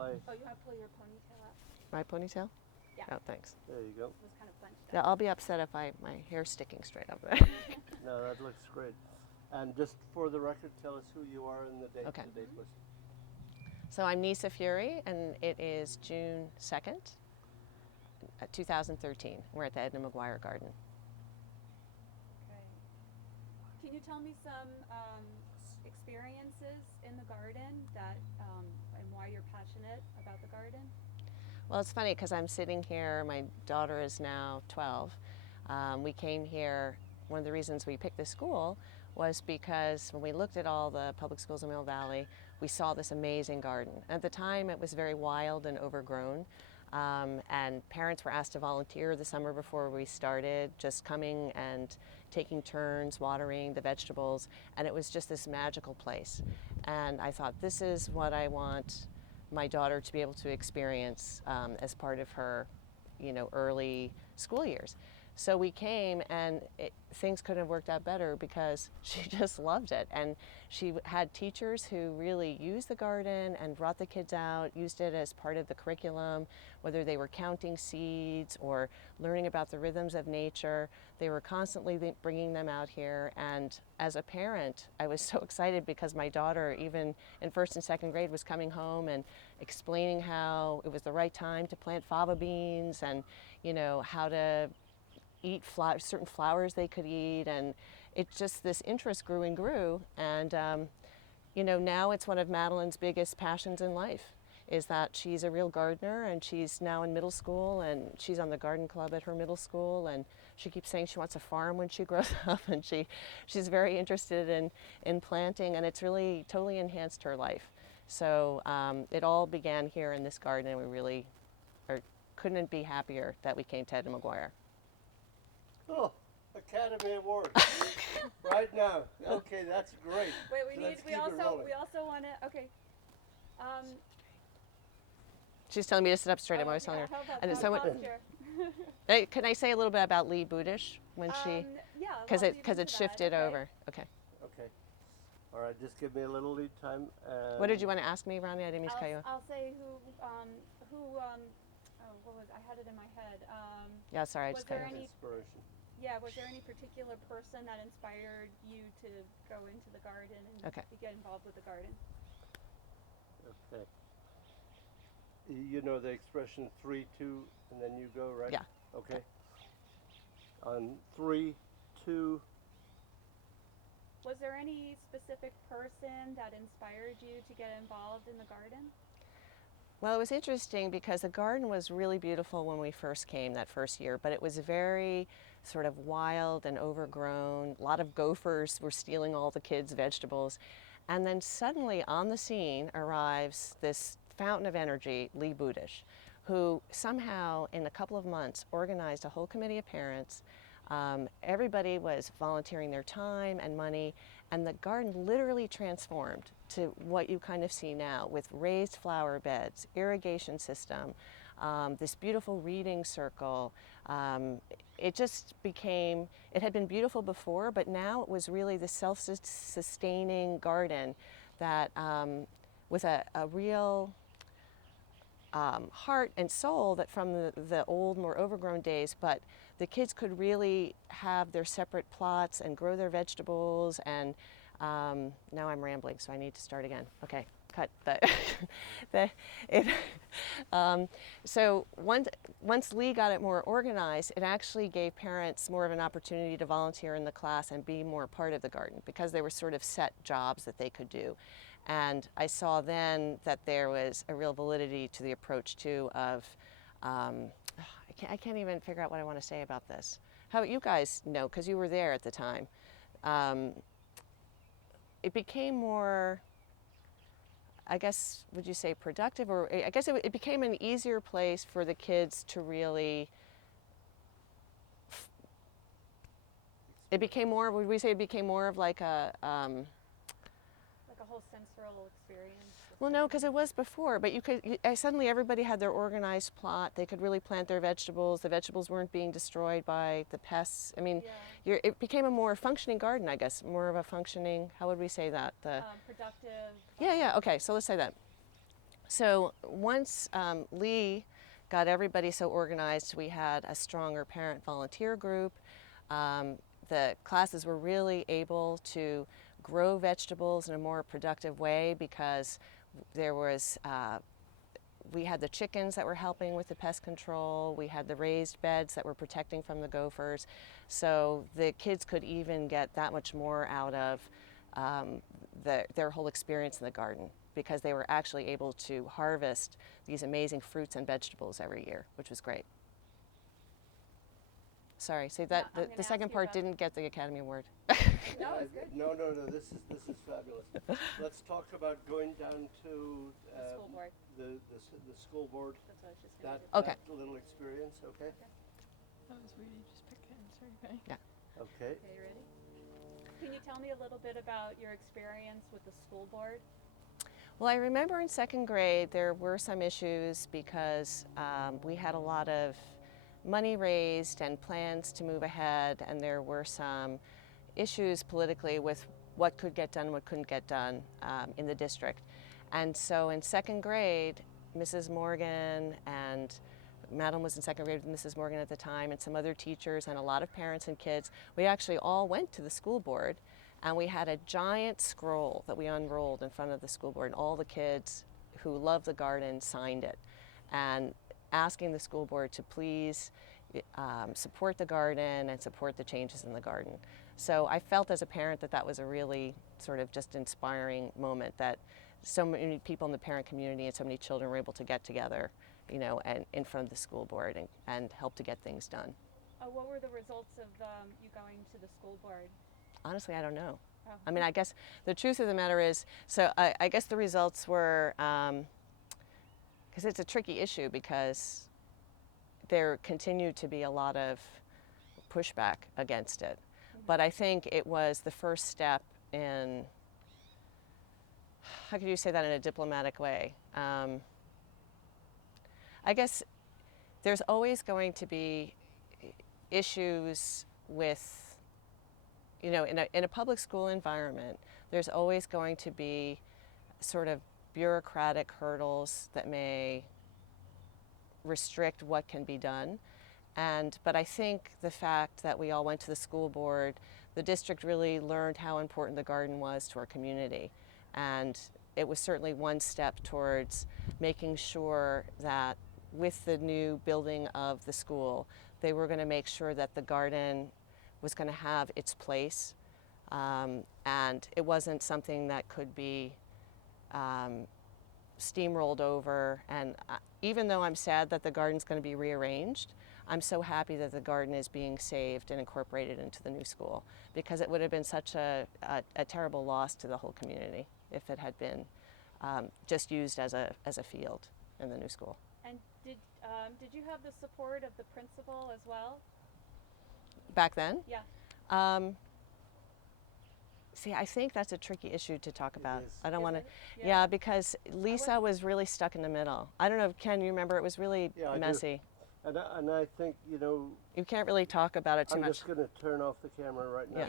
I... Oh, you want to pull your ponytail up? My ponytail? Yeah. Oh, thanks. There you go. It was kind of bunched Yeah, up. I'll be upset if my hair's sticking straight up. No, that looks great. And just for the record, tell us who you are and the date. Okay. The date was. So I'm Nisa Fury, and it is June 2nd, 2013. We're at the Edna McGuire Garden. Okay. Can you tell me some experiences in the garden that and why you're passionate about the garden? Well, it's funny because I'm sitting here. My daughter is now 12. We came here. One of the reasons we picked this school was because when we looked at all the public schools in Mill Valley, we saw this amazing garden. At the time, it was very wild and overgrown. And parents were asked to volunteer the summer before we started, just coming and taking turns watering the vegetables, and it was just this magical place. And I thought, this is what I want my daughter to be able to experience as part of her, early school years. So we came, and things couldn't have worked out better because she just loved it. And she had teachers who really used the garden and brought the kids out, used it as part of the curriculum, whether they were counting seeds or learning about the rhythms of nature. They were constantly bringing them out here. And as a parent, I was so excited because my daughter, even in first and second grade, was coming home and explaining how it was the right time to plant fava beans and, how to eat certain flowers they could eat, and this interest grew and grew, and now it's one of Madeline's biggest passions in life, is that she's a real gardener, and she's now in middle school, and she's on the garden club at her middle school, and she keeps saying she wants a farm when she grows up, and she's very interested in planting, and it's really totally enhanced her life. So it all began here in this garden, and we really couldn't be happier that we came to Edna McGuire. Oh, Academy Award right now. Okay, that's great. Wait, we also want to. Okay. She's telling me to sit up straight. I'm always telling her. And so can I say a little bit about Lee Budish when she? Yeah. Because it shifted over. Okay. Okay. All right. Just give me a little lead time. What did you want to ask me, Ronnie? I didn't mean to cut you off. I'll say what was I had it in my head. Yeah, sorry, I just cut you off. Inspiration. Yeah, was there any particular person that inspired you to go into the garden and get involved with the garden? Okay. You know the expression 3, 2, and then you go, right? Yeah. Okay. On 3, 2. Was there any specific person that inspired you to get involved in the garden? Well, it was interesting because the garden was really beautiful when we first came that first year, but it was very sort of wild and overgrown. A lot of gophers were stealing all the kids' vegetables. And then suddenly on the scene arrives this fountain of energy, Lee Budish, who somehow in a couple of months organized a whole committee of parents. Everybody was volunteering their time and money, and the garden literally transformed to what you kind of see now with raised flower beds, irrigation system, this beautiful reading circle. It just became, it had been beautiful before, but now it was really the self-sustaining garden that with a real heart and soul that from the old, more overgrown days, but the kids could really have their separate plots and grow their vegetables. And now I'm rambling, so I need to start again. Okay, cut. So once Lee got it more organized, it actually gave parents more of an opportunity to volunteer in the class and be more part of the garden because they were sort of set jobs that they could do. And I saw then that there was a real validity to the approach too of, I can't even figure out what I want to say about this. How you guys know, because you were there at the time. It became more, I guess, would you say productive? Or I guess it became an easier place for the kids to really, it became more, would we say it became more of like a, like a whole sensorial experience? Well, no, because it was before, but suddenly everybody had their organized plot. They could really plant their vegetables. The vegetables weren't being destroyed by the pests. I mean, it became a more functioning garden, I guess, more of a functioning, how would we say that? Productive. Yeah, okay, so let's say that. So once Lee got everybody so organized, we had a stronger parent volunteer group. The classes were really able to grow vegetables in a more productive way because there was we had the chickens that were helping with the pest control. We had the raised beds that were protecting from the gophers. So the kids could even get that much more out of their whole experience in the garden because they were actually able to harvest these amazing fruits and vegetables every year, which was great. Sorry, say that I'm the gonna second ask you part about- didn't get the Academy Award. No, it's good. No, this is fabulous. Let's talk about going down to The school board. the school board. That's what I was just gonna That, do. Okay. that little experience, okay? That was weird. You just picked it. Sorry, okay. Okay. Okay, you ready? Can you tell me a little bit about your experience with the school board? Well, I remember in second grade there were some issues because we had a lot of money raised and plans to move ahead, and there were some issues politically with what could get done, what couldn't get done in the district. And so in second grade, Mrs. Morgan and Madam was in second grade with Mrs. Morgan at the time, and some other teachers and a lot of parents and kids, we actually all went to the school board, and we had a giant scroll that we unrolled in front of the school board, and all the kids who loved the garden signed it, and asking the school board to please support the garden and support the changes in the garden. So I felt as a parent that that was a really sort of just inspiring moment that so many people in the parent community and so many children were able to get together, you know, and in front of the school board and help to get things done. What were the results of you going to the school board? Honestly, I don't know. Oh. I mean, I guess the truth of the matter is, so I guess the results were, because it's a tricky issue because there continued to be a lot of pushback against it. But I think it was the first step in, how could you say that in a diplomatic way? I guess there's always going to be issues with, you know, in a public school environment, there's always going to be sort of bureaucratic hurdles that may restrict what can be done. But I think the fact that we all went to the school board, the district really learned how important the garden was to our community. And it was certainly one step towards making sure that with the new building of the school, they were going to make sure that the garden was going to have its place. And it wasn't something that could be steamrolled over. And even though I'm sad that the garden's going to be rearranged, I'm so happy that the garden is being saved and incorporated into the new school, because it would have been such a terrible loss to the whole community if it had been just used as a field in the new school. And did you have the support of the principal as well? Back then? Yeah. See, I think that's a tricky issue to talk about. is. I don't Is want to. it? Yeah, because Lisa was really stuck in the middle. I don't know, Ken, you remember? It was really Yeah, I do. messy. And I think, you know, You can't really talk about it too I'm much. just going to turn off the camera right now. Yeah.